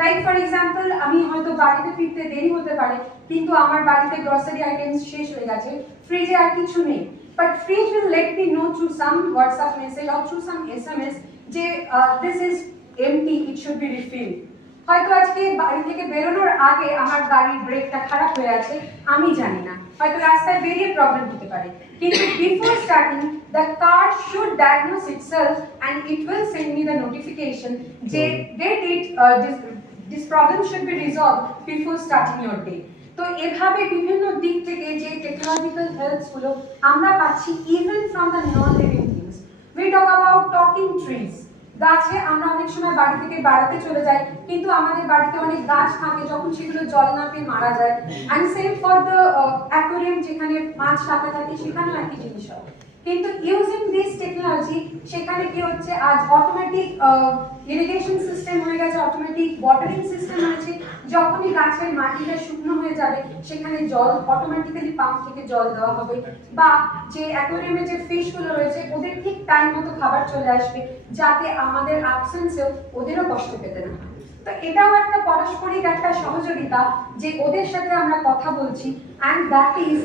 Like for example আমি হয়তো বাড়িতে ফিরতে দেরি হতে পারে, কিন্তু আমার বাড়িতে গ্রসারি আইটেমস শেষ হয়ে গেছে, ফ্রিজে আর কিছু নেই, but fridge will let me know through some WhatsApp message or through some SMS যে this is empty, it should be refilled. হয়তো আজকে বাড়ি থেকে বেরোনোর আগে আমার গাড়ির ব্রেকটা খারাপ হয়ে আছে, আমি জানি না, হয়তো রাস্তায় বেরিয়ে প্রবলেম হতে পারে, কিন্তু before starting the car should diagnose itself and it will send me the notification যে that it this problem should be resolved before starting your day. তো এভাবে বিভিন্ন দিক থেকে যে টেকনোলজিক্যাল হেল্পস গুলো আমরা পাচ্ছি even from the non living things. We talk about talking trees. গাছে আমরা অনেক সময় বাড়ি থেকে বেড়াতে চলে যাই, কিন্তু আমাদের বাড়িতে অনেক গাছ থাকে, যখন সেগুলো জল না পেয়ে মারা যায়। And same for the aquarium, যেখানে মাছ রাখা থাকে সেখানেও একই জিনিস হয়। কিন্তু ইউজিং দিস টেকনোলজি সেখানে কি হচ্ছে, আজ অটোমেটিক ইরিগেশন সিস্টেম হয়ে গেছে, অটোমেটিক ওয়াটারিং সিস্টেম হয়েছে। যখনই গাছের মাটিটা শুকনো হয়ে যাবে সেখানে জল অটোমেটিক্যালি পাম্প থেকে জল দেওয়া হবে, বা যে অ্যাকোয়ারিয়ামে যে ফিশ গুলো রয়েছে ওদের ঠিক টাইম মতো খাবার চলে আসবে, যাতে আমাদের অ্যাবসেন্সেও ওদেরও কষ্ট পেতে না হয়। তো এটাও একটা পারস্পরিক একটা সহযোগিতা যে ওদের সাথে আমরা কথা বলছি, and that is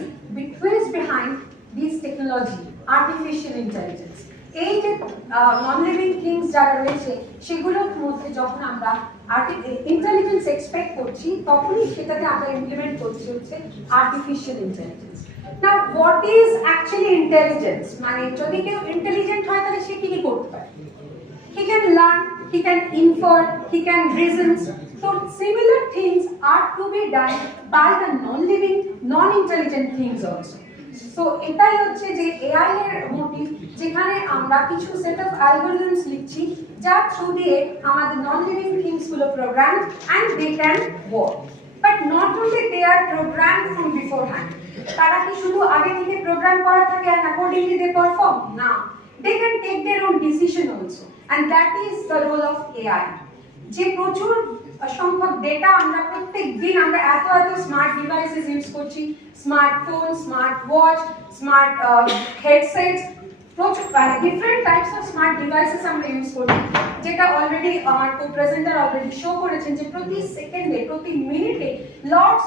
behind this technology, artificial intelligence. এই যে নন লিভিং থিংস যারা রয়েছে সেগুলোর মধ্যে যখন আমরা ইন্টেলিজেন্স এক্সপেক্ট করছি, তখনই সেটাকে আমরা ইমপ্লিমেন্ট করছি হচ্ছে artificial intelligence. Now what is actually intelligence? মানে যদি কেউ ইন্টেলিজেন্ট হয় তাহলে সে কি কি করতে পারে? He can learn, he can infer, he can reason. So similar things are to be done by the non-living, non-intelligent things also. So এটাই হচ্ছে যে এআই এর মোটিভ, যেখানে আমরা কিছু সেট অফ অ্যালগরিদমস লিখছি যার থ্রু দিয়ে আমাদের নন লিভিং থিংস গুলো program and they can work. But not only they are program from beforehand. তারা কি শুধু আগে থেকে প্রোগ্রাম করা থাকে and accordingly they perform? না, they can take their own decision also, and that is the role of AI. যে প্রচুর সংখ্যক ডেটা আমরা প্রত্যেক দিন আমরা এত স্মার্ট ডিভাইসেস ইউজ করছি, স্মার্টফোন, স্মার্ট ওয়াচ, স্মার্ট হেডসেটস, প্রচুর different types of smart devices আমরা ইউজ করছি, যেটা অলরেডি আমার কো-প্রেজেন্টার অলরেডি শো করেছেন যে প্রতি সেকেন্ডে, প্রতি মিনিটে lots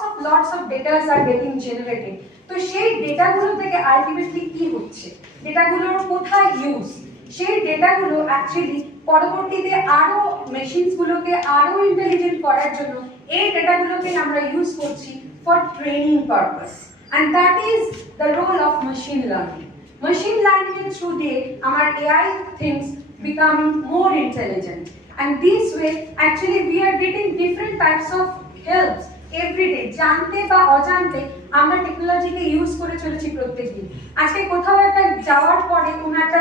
of ডেটাস are getting generated. তো সেই ডেটাগুলো থেকে আলটিমেটলি কি হচ্ছে, ডেটাগুলোর কোথায় ইউজ, সেই ডেটাগুলো অ্যাকচুয়ালি পরবর্তীতে আরো মেশিনস গুলোকে আরো ইন্টেলিজেন্ট করার জন্য এই ডেটাগুলোকে আমরা ইউজ করছি for training purpose, and that is the role of machine learning. Machine learning এর থ্রু দিয়ে আমার AI things become more intelligent, and this way actually we are getting different types of helps everyday. জানতে বা অজান্তে আমরা টেকনোলজিকে use করে চলেছি প্রত্যেকদিন। আজকে কোথাও একটা যাওয়ার পরে, কোনো একটা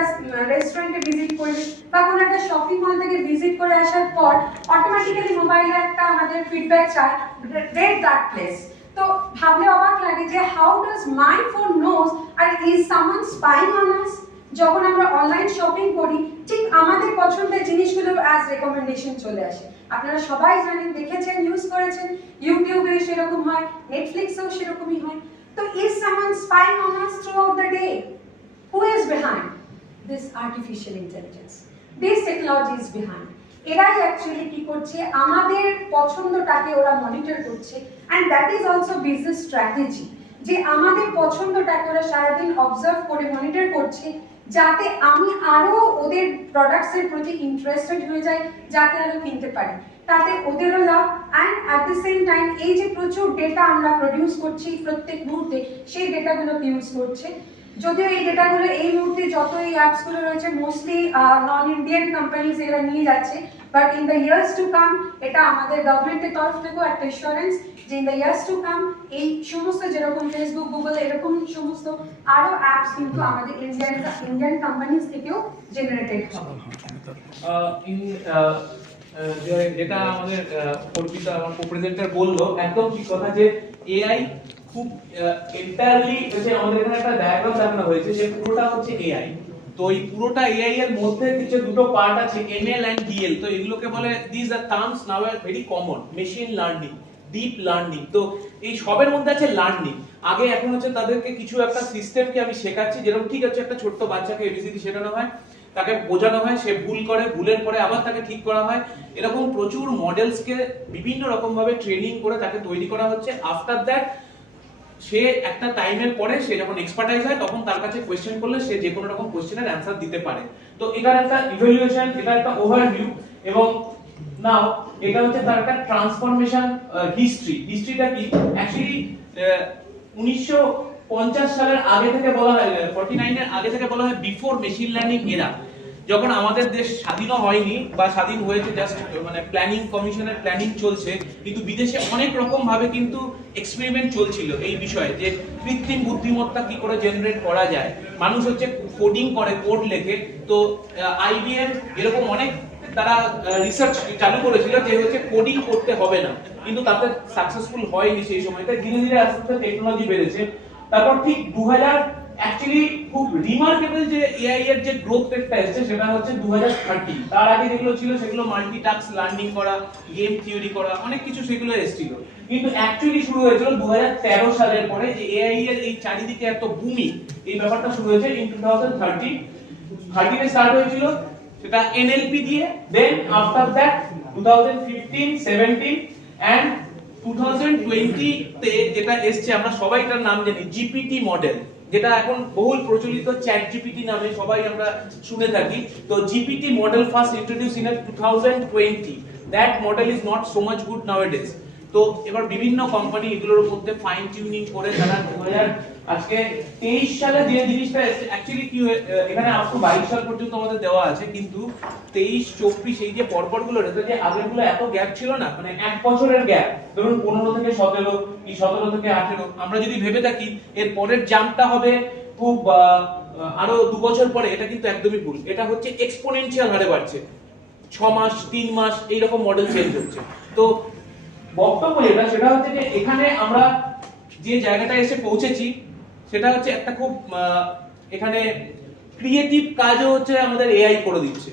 রেস্টুরেন্টে ভিজিট করবে বা কোনো একটা শপিং মল থেকে ভিজিট করে আসার পর অটোমেটিক্যালি মোবাইলে একটা আমাদের ফিডব্যাক চায়, রেট দ্যাট প্লেস। তো ভাবলে অবাক লাগে যে how does my phone knows আর is someone spying on us? যখন আমরা অনলাইন শপিং করি, ঠিক আমাদের পছন্দের জিনিসগুলো অ্যাজ রেকমেন্ডেশন চলে আসে। আপনারা সবাই জানেন, দেখেছেন, ইউজ করেছেন, ইউটিউবে সেরকম হয়, নেটফ্লিক্সেও সেরকমই হয়। তো is someone spying on us throughout the day? Who is behind this artificial intelligence? This technology is behind. এরাই অ্যাকচুয়ালি কি করছে, আমাদের পছন্দটাকে ওরা মনিটর করছে, and that is also business strategy, যে আমাদের পছন্দটাকে ওরা সারাদিন অবজার্ভ করে মনিটর করছে, যাতে আমি আরো ওদের প্রোডাক্টসের প্রতি ইন্টারেস্টেড হয়ে যাই, যাতে আরো কিনতে পারি, তাতে ওদেরও লাভ। And at the same time এই যে প্রচুর ডেটা আমরা প্রডিউস করছি প্রত্যেক মুহূর্তে, সেই ডেটাগুলোকে ইউজ করছে। যদিও এই ডেটাগুলো এই মুহূর্তে যত এই অ্যাপসগুলো রয়েছে মোস্টলি নন ইন্ডিয়ান কোম্পানিজ এরা নিয়ে যাচ্ছে, but in the years to come এটা আমাদের গভর্নমেন্টের তরফ থেকেও একটা অ্যাসুরেন্স যে in the years to come এই সমস্ত যেরকম ফেসবুক, গুগল এরকম সমস্ত আরো অ্যাপস কিন্তু আমাদের ইন্ডিয়ান কোম্পানিজ থেকেও জেনারেটেড হবে। যেটা আমাদের অর্পিতা আমার কো-প্রেজেন্টার বললো একদম ঠিক কথা, যে এআই খুব এন্টায়ারলি হচ্ছে আমাদের এখানে একটা ডায়াগ্রাম দেখানো হয়েছে, সে পুরোটা হচ্ছে এআই। তো এই পুরোটা এআই এর মধ্যে কিছু দুটো পার্ট আছে, এমএল এন্ড ডিএল। তো এগুলোকে বলে this are terms now are very common, machine learning, deep learning. তো এই সবের মধ্যে আছে লার্নিং। আগে এখন হচ্ছে তাদেরকে কিছু একটা সিস্টেমকে আমি শেখাচ্ছি, যেরকম ঠিক আছে একটা ছোট্ট বাচ্চাকে এবিসিডি শেখানো হয়, তাকে বোঝানো হয়, সে ভুল করে, ভুলের পরে আবার তাকে ঠিক করা হয়। এরকম প্রচুর মডেলসকে বিভিন্ন রকম ভাবে ট্রেনিং করে তাকে তৈরি করা হচ্ছে। আফটার দ্যাট সে একটা টাইমের পরে সে যখন এক্সপার্টাইজ হয় তখন তার কাছে কোশ্চেন করলে সে যে কোনো রকম কোশ্চেনের অ্যান্সার দিতে পারে। তো এটার একটা ইভ্যালুয়েশন, এটা একটা ওভারভিউ, এবং নাও এটা হচ্ছে তার একটা ট্রান্সফরমেশন হিস্ট্রি। হিস্ট্রিটা কি অ্যাকচুয়ালি 1950 সালের আগে থেকে বলা হয়, 49 এর আগে থেকে বলা হয় বিফোর মেশিন লার্নিং এরা। যখন আমাদের দেশ স্বাধীনও হয়নি বা স্বাধীন হয়েছে জাস্ট মানে প্ল্যানিং কমিশনের প্ল্যানিং চলছে, কিন্তু বিদেশে অনেক রকম ভাবে কিন্তু এক্সপেরিমেন্ট চলছিল এই বিষয়ে যে কৃত্রিম বুদ্ধিমত্তা কি করে জেনারেট করা যায়। মানুষ হচ্ছে কোডিং করে, কোড লেখে। তো আইবিএম এরকম অনেক তারা রিসার্চ চালু করেছিল যে হচ্ছে কোডিং করতে হবে না, কিন্তু তাতে সাকসেসফুল হয়নি সেই সময়টা। ধীরে ধীরে আস্তে আস্তে টেকনোলজি বেড়েছে। তারপর ঠিক 2000 অ্যাকচুয়ালি খুব রিমার্কেবল যে এআই এর যে গ্রোথ রেটটা এসেছে সেটা হচ্ছে 2030। তার আগে যেগুলো ছিল সেগুলো মাল্টিটাস্ক লার্নিং করা, গেম থিওরি করা, অনেক কিছু সেগুলো এসেছিল। কিন্তু অ্যাকচুয়ালি শুরু হয়েছিল 2013 সালের পরে, যে এআই এর এই চারিদিকে এত বুমি, এই ব্যাপারটা শুরু হয়েছে ইন 2030 এ স্টার্ট হয়েছিল সেটা এনএলপি দিয়ে। দেন আফটার দ্যাট 2015, 17 এন্ড 2020 তে যেটা এসছে আমরা সবাই এটার নাম জানি জিপিটি মডেল, যেটা এখন বহুল প্রচলিত চ্যাট জিপিটি নামে সবাই আমরা শুনে থাকি। তো GPT model first introduce in 2020। That model is not so much good নাওয়াডেজ। তো এবার বিভিন্ন কোম্পানি এগুলোর মধ্যে ফাইন টিউনিং করে তারা 2023 সালে যে জিনিসটা অ্যাকচুয়ালি কি এখানে আপ টু 22 সাল পর্যন্ত আমাদের দেওয়া আছে, কিন্তু 23, 24 এই যে পরপর গুলো রেখে যে আগেরগুলো এত গ্যাপ ছিল না, মানে 1 বছরের গ্যাপ, ধরুন 15 থেকে 17 কি 17 থেকে 18, আমরা যদি ভেবে থাকি এর পরের জাম্পটা হবে খুব আরো 2 বছর পরে, এটা কিন্তু একদমই ভুল। এটা হচ্ছে এক্সপোনেনশিয়াল হারে বাড়ছে, 6 মাস 3 মাস এইরকম মডেল চেঞ্জ হচ্ছে। তো বক্তব্য যেটা সেটা হচ্ছে যে এখানে আমরা যে জায়গাটা এসে পৌঁছেছি সেটা হচ্ছে একটা খুব এখানে ক্রিয়েটিভ কাজও হচ্ছে আমাদের এআই করে দিচ্ছে।